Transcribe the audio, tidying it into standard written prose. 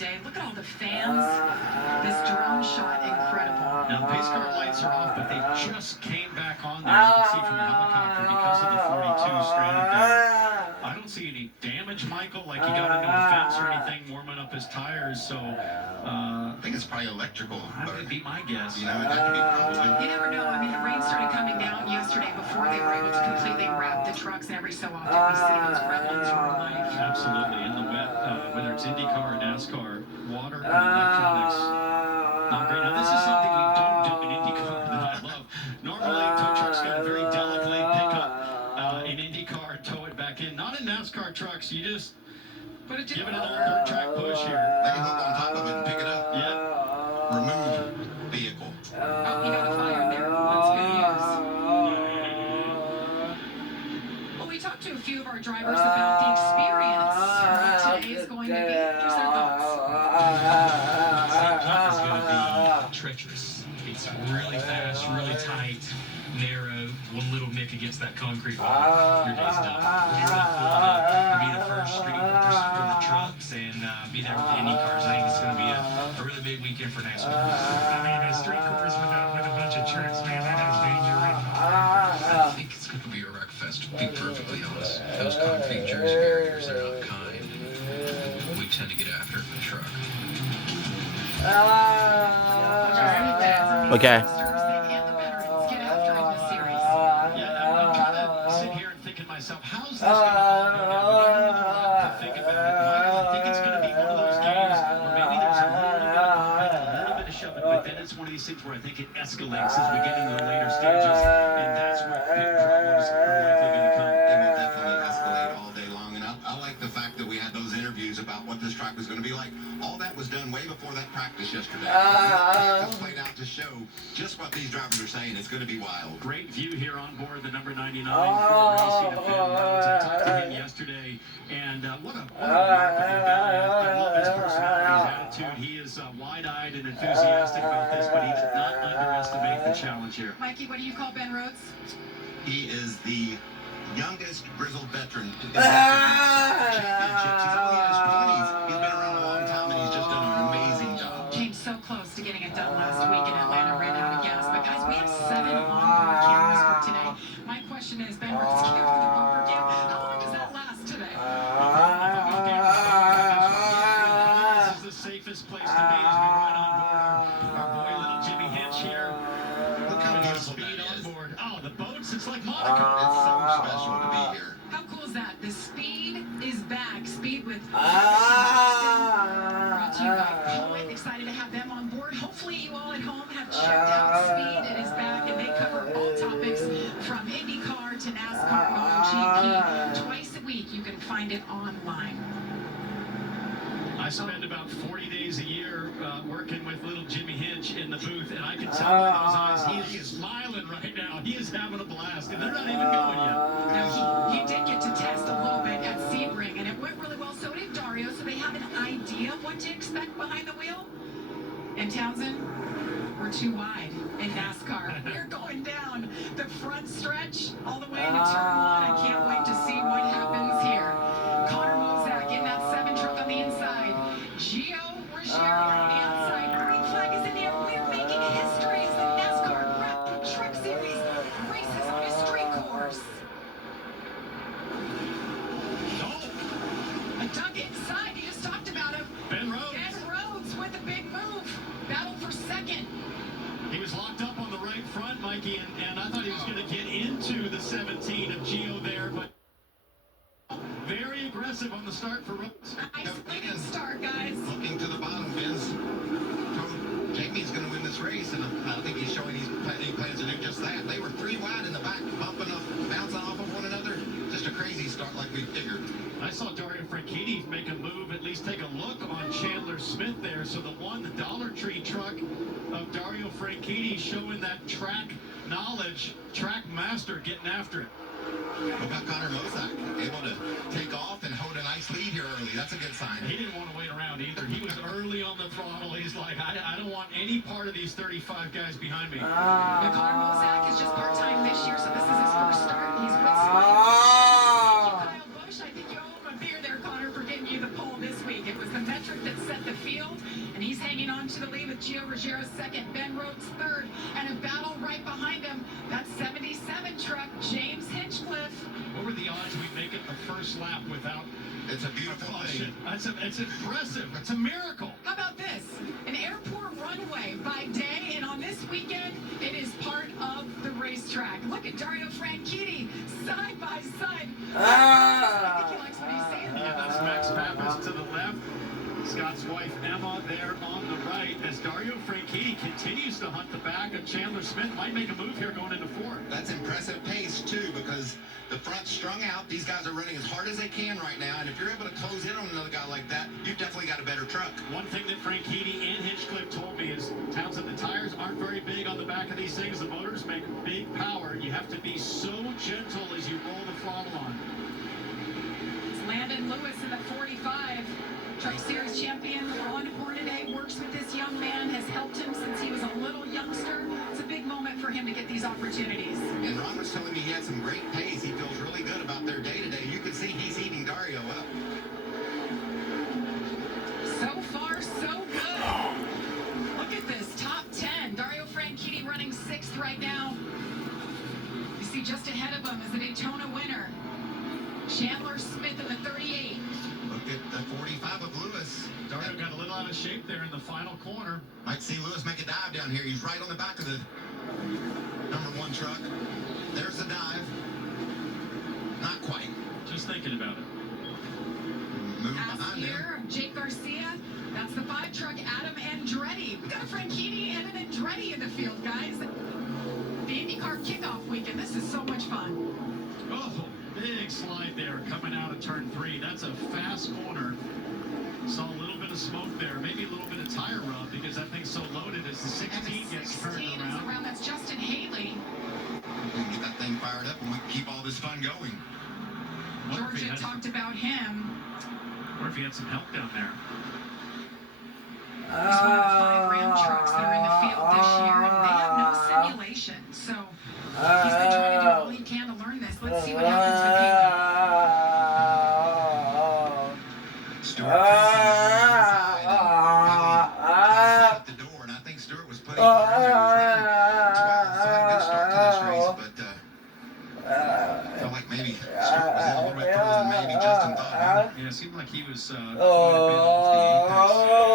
day. Look at all the fans. This drone shot, incredible. Now, pace car lights are off, but they just came back on there. You can see from the helicopter because of the 42 stranded there. I don't see any damage, Michael, like he got into a fence or anything warming up his tires, so I think it's probably electrical. That would be my guess. You know, that could be probably. You never know. I mean, the rain started coming down yesterday before they were able to completely wrap the trucks, and every so often we see those red ones roll life. Absolutely, in the wet, whether it's IndyCar or NASCAR, water and electronics, not great. Now, this is something we don't do in IndyCar that I love. Normally, tow trucks got to very delicately pick up an IndyCar and tow it back in. Not in NASCAR trucks. You just give it a little dirt track push here. They can hook on top of it and pick it up. Yeah. Remove vehicle. Oh, you got a fire there. That's good news. Well, we talked to a few of our drivers about the experience. What today is going to be. Here's their thoughts. It's going to be treacherous. It's really fast, really tight, narrow. One little nick against that concrete wall, your day's done. You're going to pull up, be the first street from the trucks, and be there with the Indy cars. I think it's going to be a really big weekend for NASCAR. I mean, a street course with a bunch of tricks, man, that is dangerous. I think it's going to be a wreck fest, to be perfectly honest. Those concrete jersey barriers, they're not kind. We tend to get after it in the truck. Okay. I'm trying to sit here and think to myself, how's this going to all go down? We don't really have to think about it, Michael. I think it's going to be one of those games where maybe there's a little bit of shoving, but then it's one of these things where I think it escalates as we get into the later stages, and that's where big problems are likely going to come. It will definitely escalate all day long, and I like the fact that we had those interviews about what this track was going to be like. All that was done way before that practice yesterday. Practice played out to show just what these drivers are saying. It's going to be wild. Great view here on board the number 99 for Racing of Ben Rhodes. I talked to him yesterday, and what a remarkable guy. I love his personality, his attitude. He is wide-eyed and enthusiastic about this, but he did not underestimate the challenge here. Mikey, what do you call Ben Rhodes? He is the youngest grizzled veteran in the championships. He's only in his 20s. He's been around a long time, and he's just done an amazing job. Came so close to getting it done last week in Atlanta, ran out of gas. But guys, we have 7 onboard cameras for today. My question is, Ben Rhodes, camera for the bumper cam. How long does that last today? This is the safest place to be as we ride on board our boy little Jimmy Hinch here. Look how beautiful Speed that on is. board. Oh, the boats, it's like Monaco. It's so special to be here. How cool is that? The speed is back. Speed with brought to you by Cohen. Excited to have them on board. Hopefully you all at home have checked out Speed. It is back, and they cover all topics from IndyCar to NASCAR, MotoGP. Twice a week you can find it online. I spend about 40 days a year working with little Jimmy Hinch in the booth, and I can tell by those eyes, he is smiling right now. He is having a blast, and they're not even going yet. Now, he did get to test a little bit at Sebring, and it went really well. So did Dario, so they have an idea of what to expect behind the wheel. And Townsend, we're too wide in NASCAR. We're going down the front stretch all the way into turn 1. I can't wait to see what happens here. Connor Mozak in that 7 truck on the inside. Gio Ruggiero on the outside. Green flag is in the air. We're making history as the NASCAR Craftsman Truck Series races on a street course. A dug inside. You just talked about him. Ben Rhodes. Ben Rhodes with a big move. Battle for second. He was locked up on the right front, Mikey, and I thought he was going to get into the 17 of Gio there, but very aggressive on the start for Rhodes. Nice looking start, guys. Looking to the bottom, Vince. Jamie's going to win this race, and I think he's showing he plans to do just that. They were 3 wide in the back, bumping up, bouncing off of one another. Just a crazy start like we figured. I saw Dario Franchitti make a move, at least take a look on Chandler Smith there. So the Dollar Tree truck of Dario Franchitti showing that track knowledge, track master getting after it. What about Connor Mozak? Able to take off and hold a nice lead here early. That's a good sign. He didn't want to wait around either. He was early on the throttle. He's like, I don't want any part of these 35 guys behind me. Now, Connor Mozak is just part-time this year, so this is his first start. He's with Slick. Kyle Busch, I think you owe him a beer there, Connor, for getting you the pole this week. It was the metric that set the field. on to the lead with Gio Ruggiero second, Ben Rhodes third, and a battle right behind him. That 77 truck, James Hinchcliffe. What were the odds we make it the first lap without It's a beautiful caution? thing. It's impressive. It's a miracle. How about this? An airport runway by day, and on this weekend, it is part of the racetrack. Look at Dario Franchitti, side by side. I think he likes what he's seeing. Yeah, that's Max Pappas to the left. Scott's wife Emma there on the right as Dario Franchitti continues to hunt the back of Chandler Smith. Might make a move here going into fourth. That's impressive pace, too, because the front's strung out. These guys are running as hard as they can right now, and if you're able to close in on another guy like that, you've definitely got a better truck. One thing that Franchitti and Hinchcliffe told me is, Townsend, the tires aren't very big on the back of these things. The motors make big power. You have to be so gentle as you roll the throttle on. It's Landon Lewis in the 45. Truck Series champion Ron Hornaday works with this young man, has helped him since he was a little youngster. It's a big moment for him to get these opportunities. And Ron was telling me he had some great pace. He feels really good about their day-to-day. You can see he's eating Dario up. So far, so good. Look at this, top 10. Dario Franchitti running 6th right now. You see just ahead of him is the Daytona winner, Chandler Smith in the 38. Look at the 45 of Lewis. Dario got a little out of shape there in the final corner. Might see Lewis make a dive down here. He's right on the back of the #1 truck. There's the dive. Not quite. Just thinking about it. Move As behind him. here, Jake Garcia. That's the 5 truck, Adam Andretti. We got a Franchitti and an Andretti in the field, guys. The IndyCar kickoff weekend. This is so much fun. Oh, big slide there coming out of turn 3. That's a fast corner. Saw a little bit of smoke there, maybe a little bit of tire rub because that thing's so loaded as the 16 And the gets 16 turned is around. around. That's Justin Haley. We can get that thing fired up and we can keep all this fun going. Wonder if he Georgia had- talked about him. Or if he had some help down there. He's one of the 5 Ram trucks that are in the field this year, and they have no simulation. So he's been trying to do all he can to learn this. Let's see what happens with Haley. Stewart facing the inside and Haley shut the door, and I think Stewart was putting pressure. He was running 12, so a good start to this race, but I felt like maybe Stewart was in a little bit further than maybe Justin thought. Yeah, it seemed like he was quite a bit off the apex.